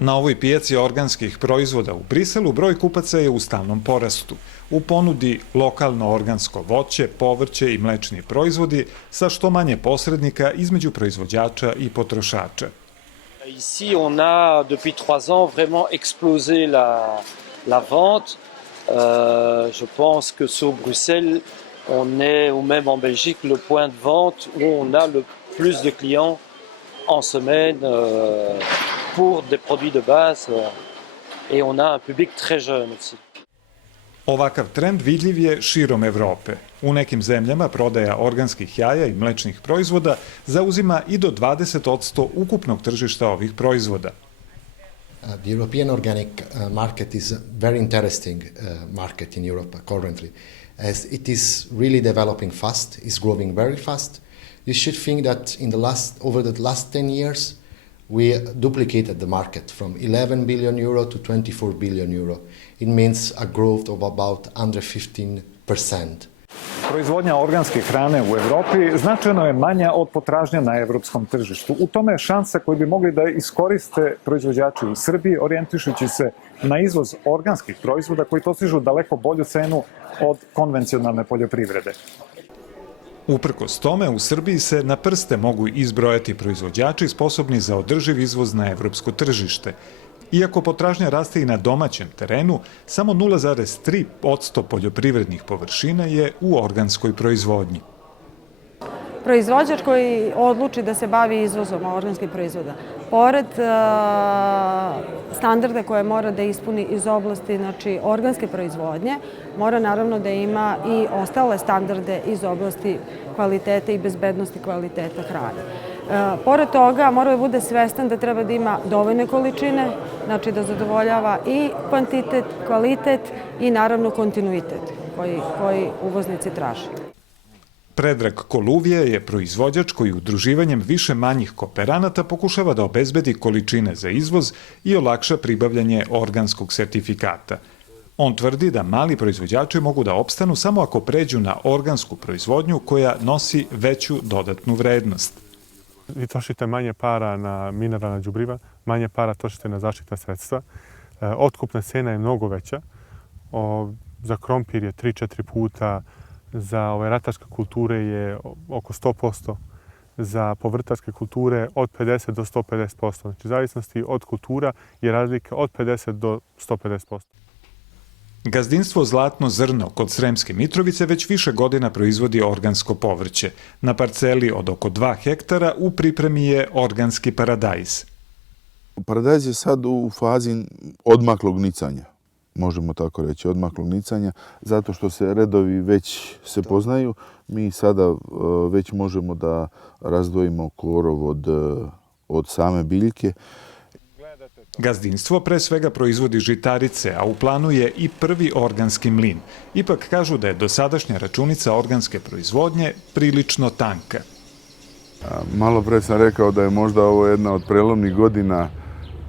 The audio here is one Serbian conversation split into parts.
Na ovoj pijaci organskih proizvoda u Briselu broj kupaca je u stalnom porastu. U ponudi lokalno organsko voće, povrće i mlečni proizvodi sa što manje posrednika između proizvođača i potrošača. Ici, on a depuis 3 ans vraiment explosé la vente. Je pense que sur Bruxelles, on est, ou même en Belgique, le point de vente où on a le plus de clients en semaine pour des produits de base. Et on a un public très jeune aussi. Ovakav trend vidljiv je širom Evrope. U nekim zemljama prodaja organskih jaja i mlečnih proizvoda zauzima i do 20% ukupnog tržišta ovih proizvoda. The European organic market is a very interesting market in Europe currently, as it is really developing fast, is growing very fast. You should think that over the last 10 years, we duplicated the market from 11 billion euro to 24 billion euro. It means a growth of about under 15%. Proizvodnja organske hrane u Evropi značajno je manja od potražnje na evropskom tržištu. U tome je šansa koju bi mogli da iskoriste proizvođači u Srbiji, orijentišući se na izvoz organskih proizvoda koji postižu daleko bolju cenu od konvencionalne poljoprivrede. Uprkos tome, u Srbiji se na prste mogu izbrojati proizvođači sposobni za održiv izvoz na evropsko tržište. Iako potražnja raste i na domaćem terenu, samo 0,3% poljoprivrednih površina je u organskoj proizvodnji. Proizvođač koji odluči da se bavi izvozom organskih proizvoda, pored standarda koje mora da ispuni iz oblasti organske proizvodnje, mora naravno da ima i ostale standarde iz oblasti kvaliteta i bezbednosti kvaliteta hrane. Pored toga, mora da bude svestan da treba da ima dovoljne količine, znači da zadovoljava i kvantitet, kvalitet i naravno kontinuitet koji uvoznici traže. Predrag Koluvija je proizvođač koji udruživanjem više manjih kooperanata pokušava da obezbedi količine za izvoz i olakša pribavljanje organskog sertifikata. On tvrdi da mali proizvođači mogu da opstanu samo ako pređu na organsku proizvodnju koja nosi veću dodatnu vrednost. Vi trošite manje para na mineralna đubriva, manje para trošite na zaštitna sredstva. Otkupna cena je mnogo veća. Za krompir je 3-4 puta, za ove ratarske kulture je oko 100%, za povrtarske kulture od 50 do 150%. Znači, zavisnosti od kultura je razlika od 50 do 150%. Gazdinstvo Zlatno zrno kod Sremske Mitrovice već više godina proizvodi organsko povrće. Na parceli od oko 2 hektara u pripremi je organski paradajz. Paradajz je sad u fazi odmaklog nicanja. Možemo tako reći, odmaklog nicanja, zato što se redovi već se poznaju. Mi sada već možemo da razdvojimo korov od same biljke. Gazdinstvo pre svega proizvodi žitarice, a u planu je i prvi organski mlin. Ipak kažu da je dosadašnja računica organske proizvodnje prilično tanka. Malo pre sam rekao da je možda ovo jedna od prelomnih godina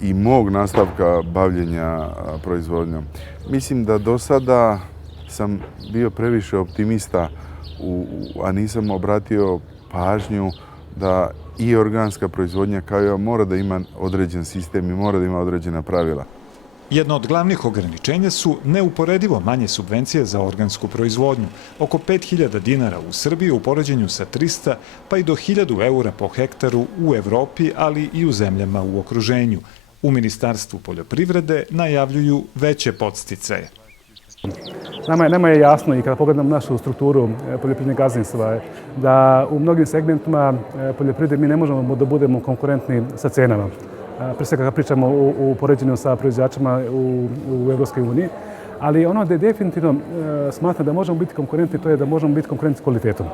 i mog nastavka bavljenja proizvodnjom. Mislim da do sada sam bio previše optimista, a nisam obratio pažnju da i organska proizvodnja kao ja mora da ima određen sistem i mora da ima određena pravila. Jedno od glavnih ograničenja su neuporedivo manje subvencije za organsku proizvodnju, oko 5.000 dinara u Srbiji u poređenju sa 300 pa i do 1.000 eura po hektaru u Evropi, ali i u zemljama u okruženju. U Ministarstvu poljoprivrede najavljuju veće podsticaje. Nama je jasno i kada pogledamo našu strukturu poljoprivrednih gazdinstva da u mnogim segmentima poljoprivrede mi ne možemo da budemo konkurentni sa cenama. Pre svega kada pričamo u poređenju sa proizvođačima u Evropskoj uniji, ali ono da je definitivno smatram da možemo biti konkurentni, to je da možemo biti konkurentni s kvalitetom.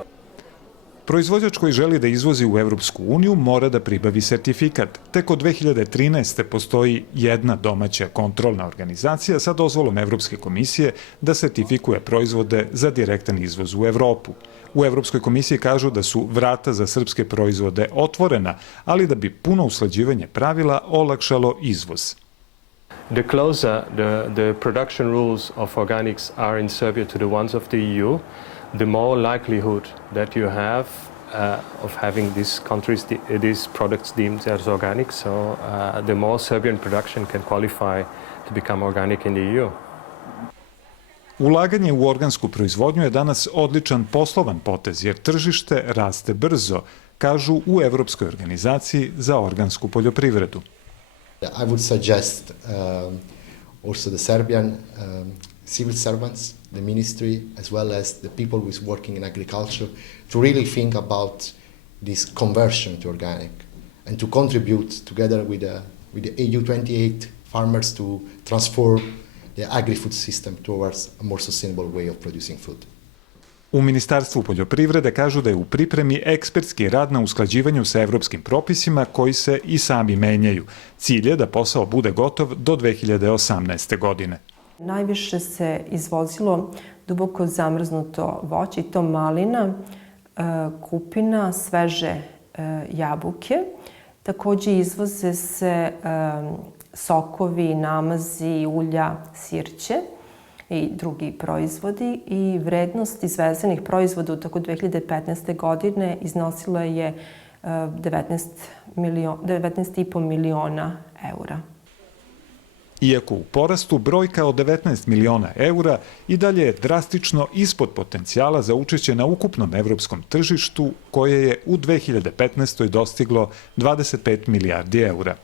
Proizvođač koji želi da izvozi u Evropsku uniju mora da pribavi sertifikat. Tek od 2013. postoji jedna domaća kontrolna organizacija sa dozvolom Evropske komisije da sertifikuje proizvode za direktan izvoz u Evropu. U Evropskoj komisiji kažu da su vrata za srpske proizvode otvorena, ali da bi puno usklađivanje pravila olakšalo izvoz. The closer the production rules of organics are in Serbia to the ones of the EU, the more likelihood that you have of having these countries, these products deemed as organic. So the more Serbian production can qualify to become organic in the EU. Ulaganje u organsku proizvodnju je danas odličan poslovan potez jer tržište raste brzo, kažu u Evropskoj organizaciji za organsku poljoprivredu. I would suggest also the Serbian civil servants, the ministry, as well as the people who is working in agriculture, to really think about this conversion to organic and to contribute together with the EU 28 farmers to transform the agri-food system towards a more sustainable way of producing food. U Ministarstvu poljoprivrede kažu da je u pripremi ekspertski rad na usklađivanju sa evropskim propisima koji se i sami menjaju. Cilj je da posao bude gotov do 2018. godine. Najviše se izvozilo duboko zamrznuto voće, i to malina, kupina, sveže jabuke. Takođe izvoze se sokovi, namazi, ulja, sirće i drugi proizvodi i vrednost izvezenih proizvoda u toku 2015. godine iznosila je 19,5 miliona eura. Iako u porastu, brojka od 19 miliona eura i dalje je drastično ispod potencijala za učešće na ukupnom evropskom tržištu koje je u 2015. dostiglo 25 milijardi eura.